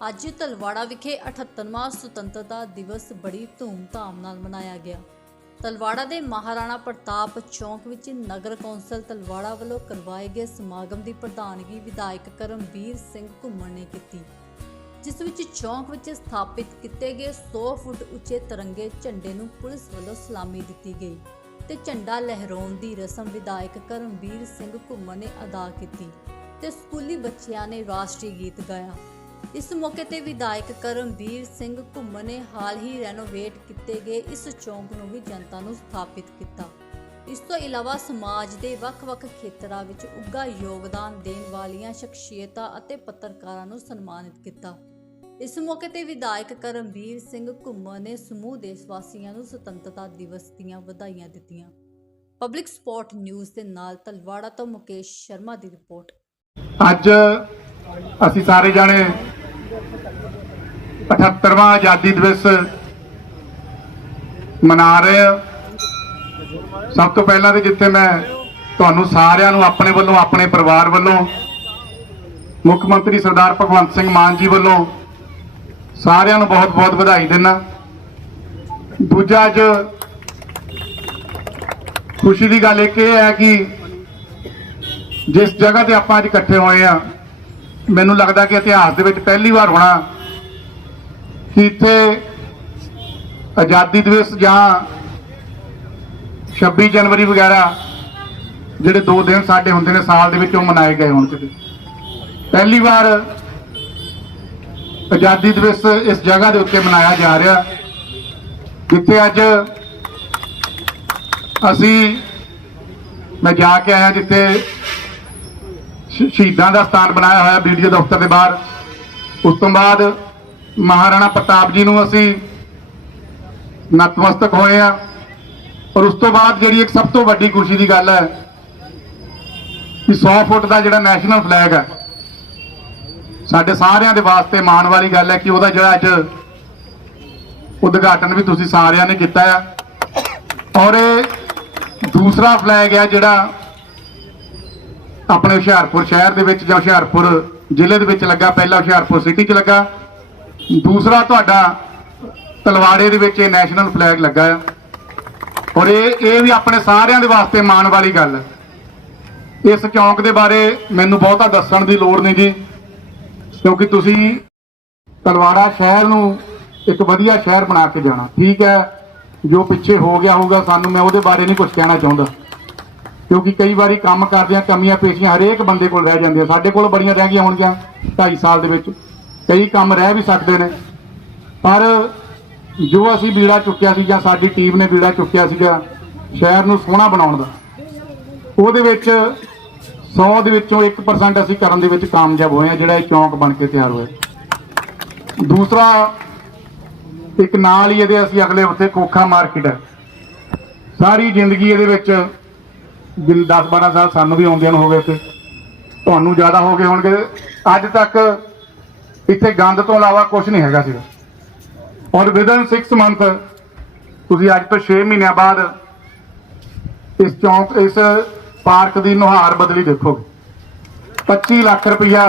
ਅੱਜ ਤਲਵਾੜਾ ਵਿਖੇ 78ਵਾਂ ਸੁਤੰਤਰਤਾ ਦਿਵਸ ਬੜੀ ਧੂਮ-ਧਾਮ ਨਾਲ ਮਨਾਇਆ ਗਿਆ। ਤਲਵਾੜਾ ਦੇ ਮਹਾਰਾਣਾ ਪ੍ਰਤਾਪ ਚੌਂਕ ਵਿੱਚ ਨਗਰ ਕੌਂਸਲ ਤਲਵਾੜਾ ਵੱਲੋਂ ਕਰਵਾਏ ਗਏ ਸਮਾਗਮ ਦੀ ਪ੍ਰਧਾਨਗੀ ਵਿਧਾਇਕ ਕਰਮਵੀਰ ਸਿੰਘ ਘੁੰਮਣ ਨੇ ਕੀਤੀ, ਜਿਸ ਵਿੱਚ ਚੌਂਕ ਵਿੱਚ ਸਥਾਪਿਤ ਕੀਤੇ ਗਏ 100 ਫੁੱਟ ਉੱਚੇ ਤਿਰੰਗੇ ਝੰਡੇ ਨੂੰ ਪੁਲਿਸ ਵੱਲੋਂ ਸਲਾਮੀ ਦਿੱਤੀ ਗਈ ਤੇ ਝੰਡਾ ਲਹਿਰਾਉਣ ਦੀ ਰਸਮ ਵਿਧਾਇਕ ਕਰਮਵੀਰ ਸਿੰਘ ਘੁੰਮਣ ਨੇ ਅਦਾ ਕੀਤੀ ਤੇ ਸਕੂਲੀ ਬੱਚਿਆਂ ਨੇ ਰਾਸ਼ਟਰੀ ਗੀਤ ਗਾਇਆ। ਇਸ ਮੌਕੇ ਤੇ ਵਿਧਾਇਕ ਕਰਮਵੀਰ ਸਿੰਘ ਘੁੰਮਣ ਨੇ ਹਾਲ ਹੀ ਰੈਨੋਵੇਟ ਕੀਤੇ ਗਏ ਇਸ ਚੌਂਕ ਨੂੰ ਵੀ ਜਨਤਾ ਨੂੰ ਸਥਾਪਿਤ ਕੀਤਾ। ਇਸ ਤੋਂ ਇਲਾਵਾ ਸਮਾਜ ਦੇ ਵੱਖ-ਵੱਖ ਖੇਤਰਾਂ ਵਿੱਚ ਉੱਘਾ ਯੋਗਦਾਨ ਦੇਣ ਵਾਲੀਆਂ ਸ਼ਖਸੀਅਤਾਂ ਅਤੇ ਪੱਤਰਕਾਰਾਂ ਨੂੰ ਸਨਮਾਨਿਤ ਕੀਤਾ। ਇਸ ਮੌਕੇ ਤੇ ਵਿਧਾਇਕ ਕਰਮਵੀਰ ਸਿੰਘ ਘੁੰਮਣ ਨੇ ਸਮੂਹ ਦੇਸ਼ ਵਾਸੀਆਂ ਨੂੰ ਸੁਤੰਤਰਤਾ ਦਿਵਸ ਦੀਆਂ ਵਧਾਈਆਂ ਦਿੱਤੀਆਂ। ਪਬਲਿਕ ਸਪੋਰਟ ਨਿਊਜ਼ ਦੇ ਨਾਲ ਤਲਵਾੜਾ ਤੋਂ ਮੁਕੇਸ਼ ਸ਼ਰਮਾ ਦੀ ਰਿਪੋਰਟ। ਅੱਜ ਅਸੀਂ ਸਾਰੇ ਜਾਣੇ 78ਵਾਂ ਆਜ਼ਾਦੀ ਦਿਵਸ ਮਨਾ ਰਹੇ ਹਾਂ। ਸਭ ਤੋਂ ਪਹਿਲਾਂ ਤੇ ਜਿੱਥੇ ਮੈਂ ਤੁਹਾਨੂੰ ਸਾਰਿਆਂ ਨੂੰ ਆਪਣੇ ਵੱਲੋਂ, ਆਪਣੇ ਪਰਿਵਾਰ ਵੱਲੋਂ, ਮੁੱਖ ਮੰਤਰੀ ਸਰਦਾਰ ਭਗਵੰਤ ਸਿੰਘ ਮਾਨ ਜੀ ਵੱਲੋਂ ਸਾਰਿਆਂ ਨੂੰ ਬਹੁਤ-ਬਹੁਤ ਵਧਾਈ ਦਿੰਦਾ। ਦੂਜਾ ਅੱਜ ਖੁਸ਼ੀ ਦੀ ਗੱਲ ਇੱਕ ਇਹ ਹੈ ਕਿ ਜਿਸ ਜਗ੍ਹਾ ਤੇ ਆਪਾਂ ਅੱਜ ਇਕੱਠੇ ਹੋਏ ਆ ਮੈਨੂੰ ਲੱਗਦਾ ਕਿ ਇਤਿਹਾਸ ਦੇ ਵਿੱਚ ਪਹਿਲੀ ਵਾਰ ਹੋਣਾ ਇੱਥੇ ਆਜ਼ਾਦੀ ਦਿਵਸ ਜਾਂ 26 ਜਨਵਰੀ ਵਗੈਰਾ ਜਿਹੜੇ ਦੋ ਦਿਨ ਸਾਡੇ ਹੁੰਦੇ ਨੇ ਸਾਲ ਦੇ ਵਿੱਚ ਉਹ ਮਨਾਏ ਗਏ ਹੋਣ ਕਿਤੇ? ਪਹਿਲੀ ਵਾਰ ਆਜ਼ਾਦੀ ਦਿਵਸ ਇਸ ਜਗ੍ਹਾ ਦੇ ਉੱਤੇ ਮਨਾਇਆ ਜਾ ਰਿਹਾ। ਜਿੱਥੇ ਅੱਜ ਅਸੀਂ, ਮੈਂ ਜਾ ਕੇ ਆਇਆ ਜਿੱਥੇ ਸ਼ਹੀਦਾਂ ਦਾ ਸਥਾਨ ਬਣਾਇਆ ਹੋਇਆ ਵੀਡੀਓ ਦਫ਼ਤਰ ਦੇ ਬਾਹਰ। ਉਸ ਤੋਂ ਬਾਅਦ ਮਹਾਰਾਣਾ ਪ੍ਰਤਾਪ ਜੀ ਨੂੰ ਅਸੀਂ ਨਤਮਸਤਕ ਹੋਏ ਆ। ਔਰ ਉਸ ਤੋਂ ਬਾਅਦ ਜਿਹੜੀ ਇੱਕ ਸਭ ਤੋਂ ਵੱਡੀ ਖੁਸ਼ੀ ਦੀ ਗੱਲ ਹੈ ਕਿ 100 ਫੁੱਟ ਦਾ ਜਿਹੜਾ ਨੈਸ਼ਨਲ ਫਲੈਗ ਹੈ, ਸਾਡੇ ਸਾਰਿਆਂ ਦੇ ਵਾਸਤੇ ਮਾਣ ਵਾਲੀ ਗੱਲ ਹੈ ਕਿ ਉਹਦਾ ਜਿਹੜਾ ਅੱਜ ਉਦਘਾਟਨ ਵੀ ਤੁਸੀਂ ਸਾਰਿਆਂ ਨੇ ਕੀਤਾ ਆ। ਔਰ ਇਹ ਦੂਸਰਾ ਫਲੈਗ ਹੈ ਜਿਹੜਾ ਆਪਣੇ ਹੁਸ਼ਿਆਰਪੁਰ ਸ਼ਹਿਰ ਦੇ ਵਿੱਚ ਜਾਂ ਹੁਸ਼ਿਆਰਪੁਰ ਜ਼ਿਲ੍ਹੇ ਦੇ ਵਿੱਚ ਲੱਗਾ, ਪਹਿਲਾ ਹੁਸ਼ਿਆਰਪੁਰ ਸਿਟੀ 'ਚ ਲੱਗਾ। ਦੂਸਰਾ ਤੁਹਾਡਾ ਤਲਵਾੜੇ ਦੇ ਵਿੱਚ ਇਹ ਨੈਸ਼ਨਲ ਫਲੈਗ ਲੱਗਾ ਆ। ਔਰ ਇਹ ਇਹ ਵੀ ਆਪਣੇ ਸਾਰਿਆਂ ਦੇ ਵਾਸਤੇ ਮਾਣ ਵਾਲੀ ਗੱਲ। ਇਸ ਚੌਂਕ ਦੇ ਬਾਰੇ ਮੈਨੂੰ ਬਹੁਤਾ ਦੱਸਣ ਦੀ ਲੋੜ ਨਹੀਂ ਜੀ, ਕਿਉਂਕਿ ਤੁਸੀਂ ਤਲਵਾੜਾ ਸ਼ਹਿਰ ਨੂੰ ਇੱਕ ਵਧੀਆ ਸ਼ਹਿਰ ਬਣਾ ਕੇ ਜਾਣਾ। ਠੀਕ ਹੈ, ਜੋ ਪਿੱਛੇ ਹੋ ਗਿਆ ਹੋਊਗਾ, ਸਾਨੂੰ ਮੈਂ ਉਹਦੇ ਬਾਰੇ ਨਹੀਂ ਕੁਝ ਕਹਿਣਾ ਚਾਹੁੰਦਾ। ਕਿਉਂਕਿ ਕਈ ਵਾਰੀ ਕੰਮ ਕਰਦਿਆਂ ਕਮੀਆਂ ਪੇਸ਼ੀਆਂ ਹਰੇਕ ਬੰਦੇ ਕੋਲ ਰਹਿ ਜਾਂਦੀਆਂ। ਸਾਡੇ ਕੋਲ ਬੜੀਆਂ ਰਹਿ ਗਈਆਂ ਹੋਣਗੀਆਂ 2.5 ਸਾਲ ਦੇ ਵਿੱਚ। ਕਈ ਕੰਮ ਰਹਿ ਵੀ ਸਕਦੇ ਨੇ। ਪਰ ਜੋ ਅਸੀਂ ਬੀੜਾ ਚੁੱਕਿਆ ਸੀ ਜਾਂ ਸਾਡੀ ਟੀਮ ਨੇ ਬੀੜਾ ਚੁੱਕਿਆ ਸੀਗਾ ਸ਼ਹਿਰ ਨੂੰ ਸੋਹਣਾ ਬਣਾਉਣ ਦਾ। ਉਹਦੇ ਵਿੱਚ 100 ਦੇ ਵਿੱਚੋਂ 1% ਅਸੀਂ ਕਰਨ ਦੇ ਵਿੱਚ ਕਾਮਯਾਬ ਹੋਏ ਆ ਜਿਹੜਾ ਇਹ ਚੌਂਕ ਬਣ ਕੇ ਤਿਆਰ ਹੋਇਆ। ਦੂਸਰਾ, ਇੱਕ ਨਾਲ ਹੀ ਇਹਦੇ ਅਸੀਂ ਅਗਲੇ ਉੱਥੇ ਕੋਖਾ ਮਾਰਕੀਟ। ਹੈ ਸਾਰੀ ਜ਼ਿੰਦਗੀ ਇਹਦੇ ਵਿੱਚ ਜਿਨ 10 12 ਸਾਲ ਸਾਨੂੰ ਵੀ ਆਉਂਦਿਆਂ ਨੂੰ ਹੋ ਗਏ ਤੇ ਤੁਹਾਨੂੰ ਜ਼ਿਆਦਾ ਹੋ ਗਏ ਹੋਣਗੇ। ਅੱਜ ਤੱਕ ਇੱਥੇ ਗੰਦ ਤੋਂ ਇਲਾਵਾ ਕੁਝ ਨਹੀਂ ਹੈਗਾ ਸੀਗਾ। ਔਰ ਵਿਦਨ 6 ਮੰਥ ਤੁਸੀਂ ਅੱਜ ਤੋਂ 6 ਮਹੀਨਿਆਂ ਬਾਅਦ ਇਸ ਚੌਂਕ, ਇਸ ਪਾਰਕ ਦੀ ਨੁਹਾਰ ਬਦਲੀ ਦੇਖੋਗੇ। 25 ਲੱਖ ਰੁਪਇਆ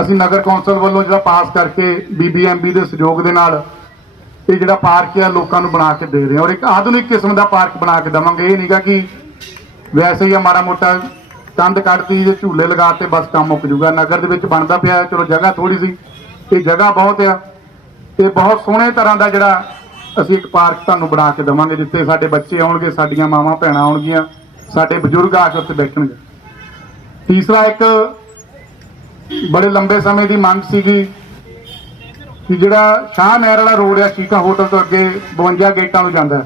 ਅਸੀਂ ਨਗਰ ਕੌਂਸਲ ਵੱਲੋਂ ਜਿਹੜਾ ਪਾਸ ਕਰਕੇ ਬੀਬੀਐਮਬੀ ਦੇ ਸਹਿਯੋਗ ਦੇ ਨਾਲ ਇਹ ਜਿਹੜਾ ਪਾਰਕ ਹੈ ਲੋਕਾਂ ਨੂੰ ਬਣਾ ਕੇ ਦੇ ਰਹੇ ਹਾਂ। ਔਰ ਇੱਕ ਆਧੁਨਿਕ ਕਿਸਮ ਦਾ ਪਾਰਕ ਬਣਾ ਕੇ ਦਵਾਂਗੇ। ਇਹ ਨਹੀਂਗਾ ਕਿ ਵੈਸੇ ਹੀ ਆ ਮਾੜਾ ਮੋਟਾ ਤੰਦ ਕੱਢਤੀ ਜੇ ਝੂਲੇ ਲਗਾਤੇ ਬਸ ਕੰਮ ਮੁੱਕ ਜੂਗਾ ਨਗਰ ਦੇ ਵਿੱਚ ਬਣਦਾ ਪਿਆ, ਚਲੋ ਜਗ੍ਹਾ ਥੋੜੀ ਸੀ। ਇਹ ਜਗ੍ਹਾ ਬਹੁਤ ਆ। ਤੇ ਬਹੁਤ ਸੋਹਣੇ ਤਰ੍ਹਾਂ ਦਾ ਜਿਹੜਾ ਅਸੀਂ ਇੱਕ ਪਾਰਕ ਤੁਹਾਨੂੰ ਬਣਾ ਕੇ ਦਵਾਂਗੇ, ਜਿੱਥੇ ਸਾਡੇ ਬੱਚੇ ਆਉਣਗੇ, ਸਾਡੀਆਂ ਮਾਵਾਂ ਭੈਣਾਂ ਆਉਣਗੀਆਂ, ਸਾਡੇ ਬਜ਼ੁਰਗ ਆ ਕੇ ਉੱਥੇ ਬੈਠਣਗੇ। ਤੀਸਰਾ ਇੱਕ ਬੜੇ ਲੰਬੇ ਸਮੇਂ ਦੀ ਮੰਗ ਸੀਗੀ ਕਿ ਜਿਹੜਾ ਸ਼ਾਹ ਮਹਿਰ ਵਾਲਾ ਰੋਡ ਆ, ਸ਼ੀਕਾ ਹੋਟਲ ਤੋਂ ਅੱਗੇ 52 ਗੇਟਾਂ ਨੂੰ ਜਾਂਦਾ।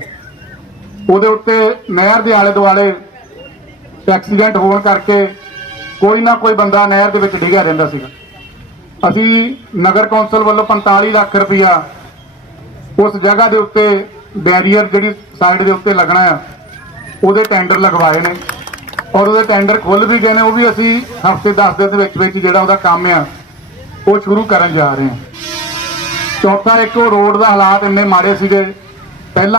ਉਹਦੇ ਉੱਤੇ ਨਹਿਰ ਦੇ ਆਲੇ ਦੁਆਲੇ ਐਕਸੀਡੈਂਟ ਹੋਣ ਕਰਕੇ ਕੋਈ ਨਾ ਕੋਈ ਬੰਦਾ ਨਹਿਰ ਦੇ ਵਿੱਚ ਡਿੱਗਿਆ ਰਹਿੰਦਾ ਸੀਗਾ। ਅਸੀਂ ਨਗਰ ਕੌਂਸਲ ਵੱਲੋਂ 45 ਲੱਖ ਰੁਪਇਆ ਉਸ ਜਗ੍ਹਾ ਦੇ ਉੱਤੇ, ਬੈਰੀਅਰ ਜਿਹੜੀ ਸਾਈਡ ਦੇ ਉੱਤੇ ਲੱਗਣਾ ਆ, ਉਹਦੇ ਟੈਂਡਰ ਲਗਵਾਏ ਨੇ। ਔਰ ਉਹਦੇ ਟੈਂਡਰ ਖੁੱਲ ਵੀ ਗਏ ਨੇ, ਉਹ ਵੀ ਅਸੀਂ ਹਫ਼ਤੇ 10 ਦਿਨ ਦੇ ਵਿੱਚ ਵਿੱਚ ਜਿਹੜਾ ਉਹਦਾ ਕੰਮ ਆ, ਉਹ ਸ਼ੁਰੂ ਕਰਨ ਜਾ ਰਹੇ ਹਾਂ। ਚੌਥਾ ਇੱਕ ਉਹ ਰੋਡ ਦਾ ਹਾਲਾਤ ਇੰਨੇ ਮਾੜੇ ਸੀਗੇ